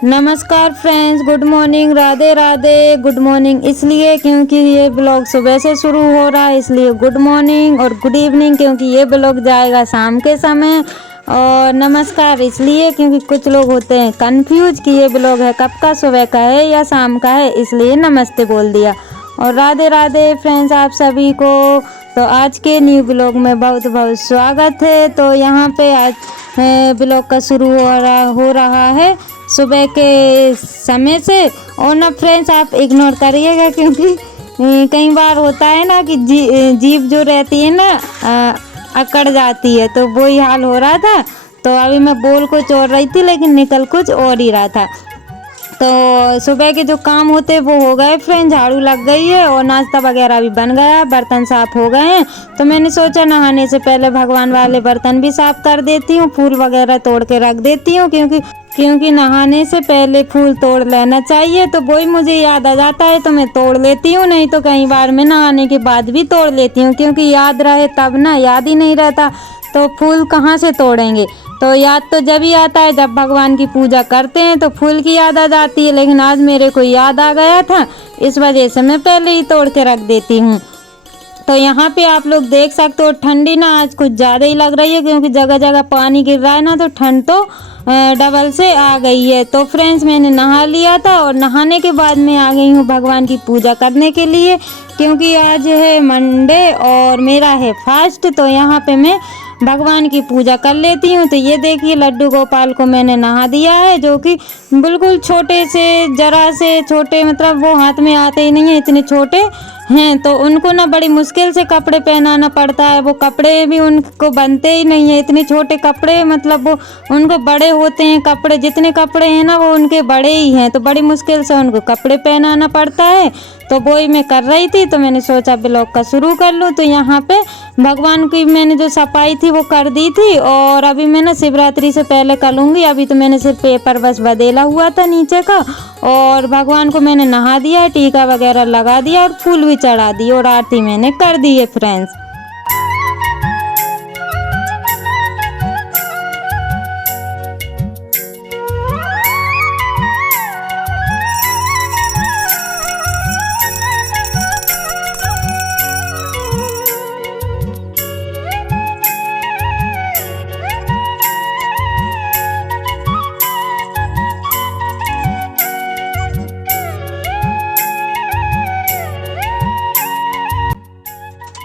नमस्कार friends, good morning, Radhe Radhe. Good morning इसलिए क्योंकि ये ब्लॉग सुबह से शुरू हो रहा है, इसलिए गुड मॉर्निंग। और गुड इवनिंग क्योंकि ये ब्लॉग जाएगा शाम के समय। और नमस्कार इसलिए क्योंकि कुछ लोग होते हैं कंफ्यूज कि ये ब्लॉग है कब का, सुबह का है या शाम का है, इसलिए नमस्ते बोल दिया। और राधे राधे फ्रेंड्स आप सभी को। तो आज के न्यू ब्लॉग में बहुत बहुत स्वागत है। तो यहाँ पे आज ब्लॉग का शुरू हो रहा है सुबह के समय से। और ना फ्रेंड्स आप इग्नोर करिएगा क्योंकि कई बार होता है ना कि जीभ जो रहती है ना अकड़ जाती है, तो वही हाल हो रहा था। तो अभी मैं बोल कुछ और रही थी लेकिन निकल कुछ और ही रहा था। तो सुबह के जो काम होते हैं वो हो गए फ्रेंड, झाड़ू लग गई है और नाश्ता वगैरह भी बन गया, बर्तन साफ हो गए हैं। तो मैंने सोचा नहाने से पहले भगवान वाले बर्तन भी साफ कर देती हूँ, फूल वगैरह तोड़ के रख देती हूँ क्योंकि नहाने से पहले फूल तोड़ लेना चाहिए। तो वही मुझे याद आ जाता है तो मैं तोड़ लेती हूँ, नहीं तो कई बार मैं नहाने के बाद भी तोड़ लेती हूँ क्योंकि याद रहे तब ना, याद ही नहीं रहता तो फूल कहाँ से तोड़ेंगे। तो याद तो जब ही आता है जब भगवान की पूजा करते हैं तो फूल की याद आ जाती है, लेकिन आज मेरे को याद आ गया था, इस वजह से मैं पहले ही तोड़ के रख देती हूँ। तो यहाँ पे आप लोग देख सकते हो ठंडी ना आज कुछ ज़्यादा ही लग रही है क्योंकि जगह जगह पानी गिर रहा है ना, तो ठंड तो डबल से आ गई है। तो फ्रेंड्स मैंने नहा लिया था और नहाने के बाद मैं आ गई हूँ भगवान की पूजा करने के लिए क्योंकि आज है मंडे और मेरा है फास्ट। तो यहाँ पे मैं भगवान की पूजा कर लेती हूँ। तो ये देखिए लड्डू गोपाल को मैंने नहा दिया है, जो कि बिल्कुल छोटे से, जरा से छोटे, मतलब वो हाथ में आते ही नहीं है, इतने छोटे हैं। तो उनको ना बड़ी मुश्किल से कपड़े पहनाना पड़ता है, वो कपड़े भी उनको बनते ही नहीं है, इतने छोटे कपड़े, मतलब वो उनको बड़े होते हैं कपड़े, जितने कपड़े हैं ना वो उनके बड़े ही हैं, तो बड़ी मुश्किल से उनको कपड़े पहनाना पड़ता है। तो वही मैं कर रही थी तो मैंने सोचा ब्लॉग का शुरू कर लूँ। तो यहाँ पे भगवान की मैंने जो सफाई थी वो कर दी थी और अभी मैं ना शिवरात्रि से पहले कर लूँगी। अभी तो मैंने सिर्फ पेपर बस बदला हुआ था नीचे का, और भगवान को मैंने नहा दिया, टीका वगैरह लगा दिया और फूल भी चढ़ा दी और आरती मैंने कर दी है फ्रेंड्स।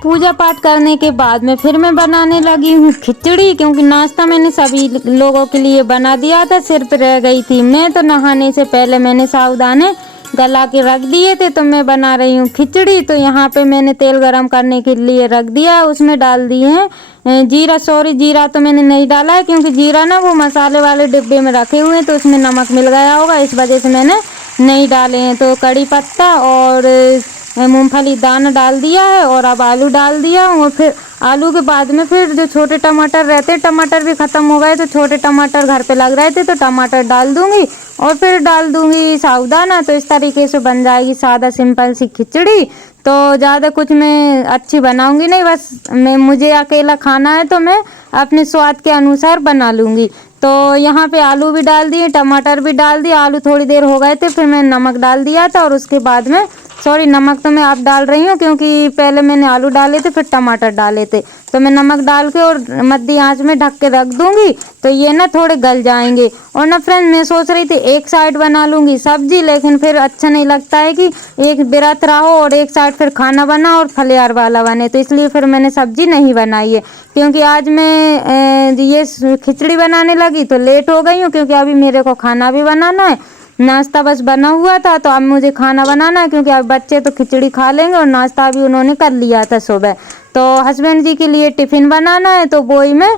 पूजा पाठ करने के बाद में फिर मैं बनाने लगी हूँ खिचड़ी, क्योंकि नाश्ता मैंने सभी लोगों के लिए बना दिया था, सिर्फ रह गई थी मैं। तो नहाने से पहले मैंने साबूदाने गला के रख दिए थे, तो मैं बना रही हूँ खिचड़ी। तो यहाँ पे मैंने तेल गरम करने के लिए रख दिया, उसमें डाल दिए हैं जीरा। सॉरी जीरा तो मैंने नहीं डाला है क्योंकि जीरा ना वो मसाले वाले डिब्बे में रखे हुए हैं तो उसमें नमक मिल गया होगा, इस वजह से मैंने नहीं डाले हैं। तो कड़ी पत्ता और मूंगफली दाना डाल दिया है और अब आलू डाल दिया। और फिर आलू के बाद में फिर जो छोटे टमाटर रहते हैं, टमाटर भी ख़त्म हो गए तो छोटे टमाटर घर पे लग रहे थे तो टमाटर डाल दूंगी और फिर डाल दूंगी साबूदाना। तो इस तरीके से बन जाएगी सादा सिंपल सी खिचड़ी। तो ज़्यादा कुछ मैं अच्छी बनाऊंगी नहीं, बस मुझे अकेला खाना है तो मैं अपने स्वाद के अनुसार बना लूँगी। तो यहाँ पे आलू भी डाल दिए, टमाटर भी डाल दिए, आलू थोड़ी देर हो गए थे फिर मैं नमक डाल दिया था और उसके बाद में, सॉरी नमक तो मैं अब डाल रही हूँ क्योंकि पहले मैंने आलू डाले थे फिर टमाटर डाले थे। तो मैं नमक डाल के और मध्य आंच में ढक के रख दूंगी तो ये ना थोड़े गल जाएंगे। और ना फ्रेंड मैं सोच रही थी एक साइड बना लूँगी सब्जी, लेकिन फिर अच्छा नहीं लगता है कि एक व्रत रहो और एक साइड फिर खाना बना और फलियार वाला बने, तो इसलिए फिर मैंने सब्जी नहीं बनाई है। क्योंकि आज मैं ये खिचड़ी बनाने लगी तो लेट हो गई हूँ क्योंकि अभी मेरे को खाना भी बनाना है, नाश्ता बस बना हुआ था तो अब मुझे खाना बनाना है क्योंकि अब बच्चे तो खिचड़ी खा लेंगे और नाश्ता भी उन्होंने कर लिया था सुबह। तो हस्बैंड जी के लिए टिफ़िन बनाना है तो वही मैं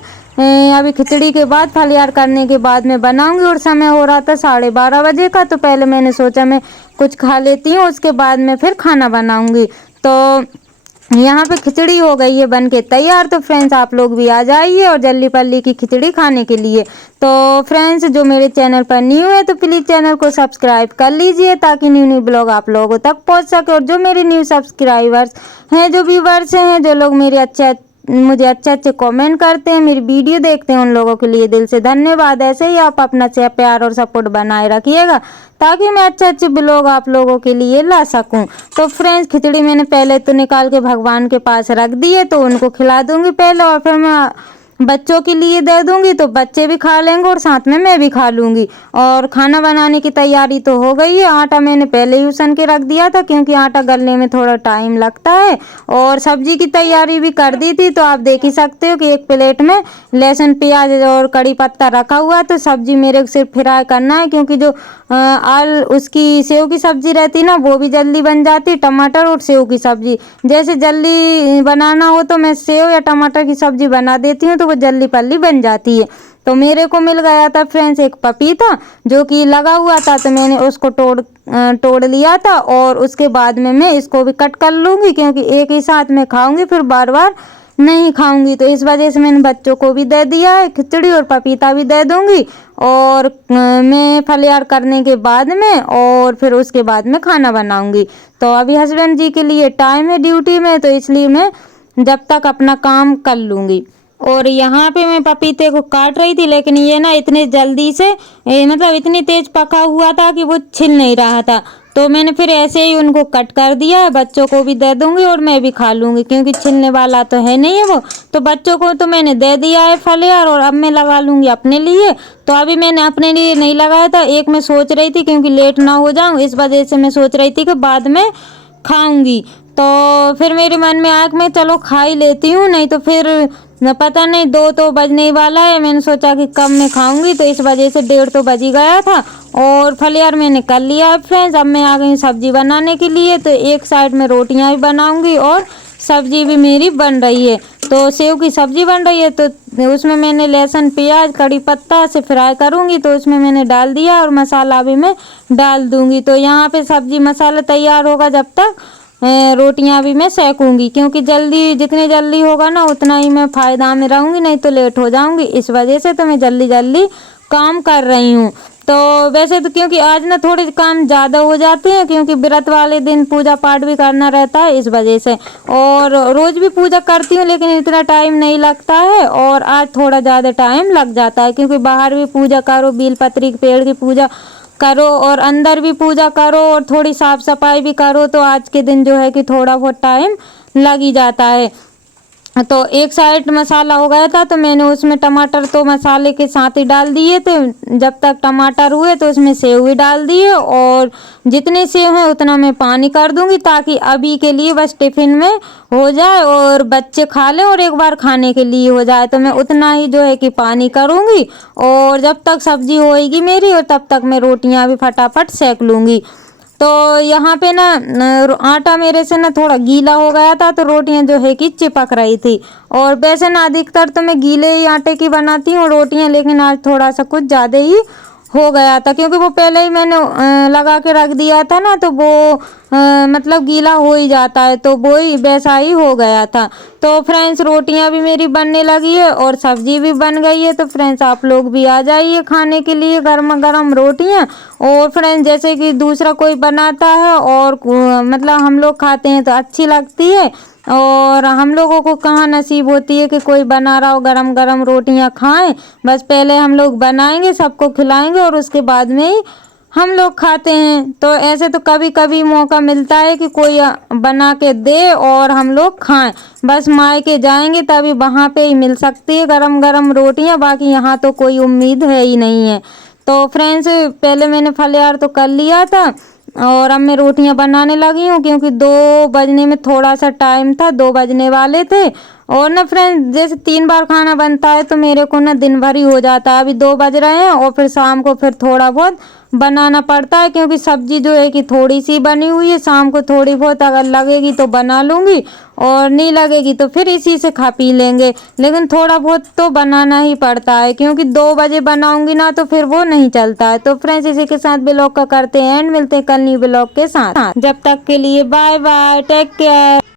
अभी खिचड़ी के बाद फलियार करने के बाद में बनाऊंगी। और समय हो रहा था 12:30 बजे का, तो पहले मैंने सोचा मैं कुछ खा लेती हूँ उसके बाद में फिर खाना बनाऊंगी। तो यहाँ पे खिचड़ी हो गई है बन के तैयार। तो फ्रेंड्स आप लोग भी आ जाइए और जल्दी पल्ली की खिचड़ी खाने के लिए। तो फ्रेंड्स जो मेरे चैनल पर न्यू है तो प्लीज़ चैनल को सब्सक्राइब कर लीजिए ताकि न्यू न्यू ब्लॉग आप लोगों तक पहुँच सके। और जो मेरे न्यू सब्सक्राइबर्स हैं, जो व्यूवर्स हैं, जो लोग मेरे अच्छे मुझे अच्छे अच्छे कमेंट करते हैं, मेरी वीडियो देखते हैं, उन लोगों के लिए दिल से धन्यवाद। ऐसे ही आप अपना प्यार और सपोर्ट बनाए रखिएगा ताकि मैं अच्छे अच्छे ब्लॉग आप लोगों के लिए ला सकूं। तो फ्रेंड्स, खिचड़ी मैंने पहले तो निकाल के भगवान के पास रख दी है, तो उनको खिला दूंगी पहले और फिर मैं बच्चों के लिए दे दूंगी, तो बच्चे भी खा लेंगे और साथ में मैं भी खा लूंगी। और खाना बनाने की तैयारी तो हो गई है। आटा मैंने पहले ही उसन के रख दिया था क्योंकि आटा गलने में थोड़ा टाइम लगता है, और सब्जी की तैयारी भी कर दी थी। तो आप देख ही सकते हो कि एक प्लेट में लहसुन प्याज और कड़ी पत्ता रखा हुआ है। तो सब्जी मेरे को सिर्फ फ्राई करना है क्योंकि जो उसकी सेव की सब्जी रहती ना वो भी जल्दी बन जाती है। टमाटर और सेव की सब्जी जैसे जल्दी बनाना हो तो मैं सेव या टमाटर की सब्जी बना देती हूँ, तो वो जल्दी पल्ली बन जाती है। तो मेरे को मिल गया था फ्रेंड्स एक पपीता जो कि लगा हुआ था, तो मैंने उसको तोड़ लिया था और उसके बाद में मैं इसको भी कट कर लूँगी क्योंकि एक ही साथ में खाऊंगी, फिर बार बार नहीं खाऊंगी। तो इस वजह से मैंने बच्चों को भी दे दिया है खिचड़ी और पपीता भी दे दूंगी। और मैं फलियार करने के बाद में और फिर उसके बाद में खाना बनाऊंगी। तो अभी हस्बैंड जी के लिए टाइम है ड्यूटी में, तो इसलिए मैं जब तक अपना काम कर लूँगी। और यहाँ पे मैं पपीते को काट रही थी, लेकिन ये ना इतने जल्दी से मतलब इतनी तेज पका हुआ था कि वो छिल नहीं रहा था। तो मैंने फिर ऐसे ही उनको कट कर दिया है, बच्चों को भी दे दूंगी और मैं भी खा लूँगी क्योंकि छिलने वाला तो है नहीं है वो। तो बच्चों को तो मैंने दे दिया है फलियार और अब मैं लगा लूँगी अपने लिए। तो अभी मैंने अपने लिए नहीं लगाया था, एक मैं सोच रही थी क्योंकि लेट ना हो जाऊँ, इस वजह से मैं सोच रही थी कि बाद में खाऊंगी। तो फिर मेरे मन में आया कि मैं चलो खा ही लेती हूँ, नहीं तो फिर न पता नहीं 2 तो बजने ही वाला है। मैंने सोचा कि कब मैं खाऊंगी, तो इस वजह से 1:30 तो बज ही गया था। और फलियार मैंने कर लिया है फ्रेंड्स। अब मैं आ गई सब्जी बनाने के लिए। तो एक साइड में रोटियां भी बनाऊंगी और सब्जी भी मेरी बन रही है। तो सेव की सब्जी बन रही है, तो उसमें मैंने लहसुन प्याज कड़ी पत्ता से फ्राई करूंगी, तो उसमें मैंने डाल दिया और मसाला भी मैं डाल दूंगी। तो यहाँ पे सब्जी मसाला तैयार होगा जब तक रोटियां भी मैं सेकूंगी, क्योंकि जितने जल्दी होगा ना उतना ही मैं फायदा में रहूंगी, नहीं तो लेट हो जाऊंगी। इस वजह से तो मैं जल्दी जल्दी काम कर रही हूँ। तो वैसे तो क्योंकि आज ना थोड़े काम ज़्यादा हो जाते हैं क्योंकि व्रत वाले दिन पूजा पाठ भी करना रहता है, इस वजह से। और रोज़ भी पूजा करती हूँ लेकिन इतना टाइम नहीं लगता है, और आज थोड़ा ज़्यादा टाइम लग जाता है क्योंकि बाहर भी पूजा करो, बेलपत्री के पेड़ की पूजा करो और अंदर भी पूजा करो और थोड़ी साफ सफाई भी करो, तो आज के दिन जो है कि थोड़ा बहुत टाइम लग ही जाता है। तो एक साइड मसाला हो गया था, तो मैंने उसमें टमाटर तो मसाले के साथ ही डाल दिए थे। जब तक टमाटर हुए तो उसमें सेव भी डाल दिए, और जितने सेव हैं उतना मैं पानी कर दूंगी ताकि अभी के लिए बस टिफिन में हो जाए और बच्चे खा लें और एक बार खाने के लिए हो जाए। तो मैं उतना ही जो है कि पानी करूंगी, और जब तक सब्जी होएगी मेरी और तब तक मैं रोटियां भी फटाफट सेक लूँगी। तो यहाँ पे ना आटा मेरे से ना थोड़ा गीला हो गया था, तो रोटियां जो है कि चिपक रही थी। और वैसे ना अधिकतर तो मैं गीले ही आटे की बनाती हूँ रोटियां, लेकिन आज थोड़ा सा कुछ ज़्यादा ही हो गया था क्योंकि वो पहले ही मैंने लगा के रख दिया था ना, तो वो मतलब गीला हो ही जाता है, तो वो ही वैसा ही हो गया था। तो फ्रेंड्स, रोटियां भी मेरी बनने लगी है और सब्जी भी बन गई है। तो फ्रेंड्स, आप लोग भी आ जाइए खाने के लिए गर्मा गर्म रोटियां। और फ्रेंड्स, जैसे कि दूसरा कोई बनाता है और मतलब हम लोग खाते हैं तो अच्छी लगती है, और हम लोगों को कहाँ नसीब होती है कि कोई बना रहा हो गरम गरम रोटियां खाएं। बस पहले हम लोग बनाएंगे, सबको खिलाएंगे और उसके बाद में ही हम लोग खाते हैं। तो ऐसे तो कभी कभी मौका मिलता है कि कोई बना के दे और हम लोग खाएं। बस मायके जाएंगे तभी वहाँ पे ही मिल सकती है गरम गरम रोटियां, बाकी यहाँ तो कोई उम्मीद है ही नहीं है। तो फ्रेंड्स, पहले मैंने फलियार तो कर लिया था और अब मैं रोटियां बनाने लगी हूँ क्योंकि 2 बजने में थोड़ा सा टाइम था, 2 बजने वाले थे। और ना फ्रेंड्स, जैसे 3 बार खाना बनता है तो मेरे को ना दिन भर ही हो जाता है। अभी 2 बज रहे हैं और फिर शाम को फिर थोड़ा बहुत बनाना पड़ता है क्योंकि सब्जी जो है कि थोड़ी सी बनी हुई है। शाम को थोड़ी बहुत अगर लगेगी तो बना लूँगी और नहीं लगेगी तो फिर इसी से खा पी लेंगे, लेकिन थोड़ा बहुत तो बनाना ही पड़ता है क्योंकि 2 बजे बनाऊंगी ना तो फिर वो नहीं चलता है। तो फ्रेंड्स, इसी के साथ ब्लॉग का करते हैं एंड, मिलते हैं कल न्यू ब्लॉग के साथ। जब तक के लिए बाय बाय, टेक केयर।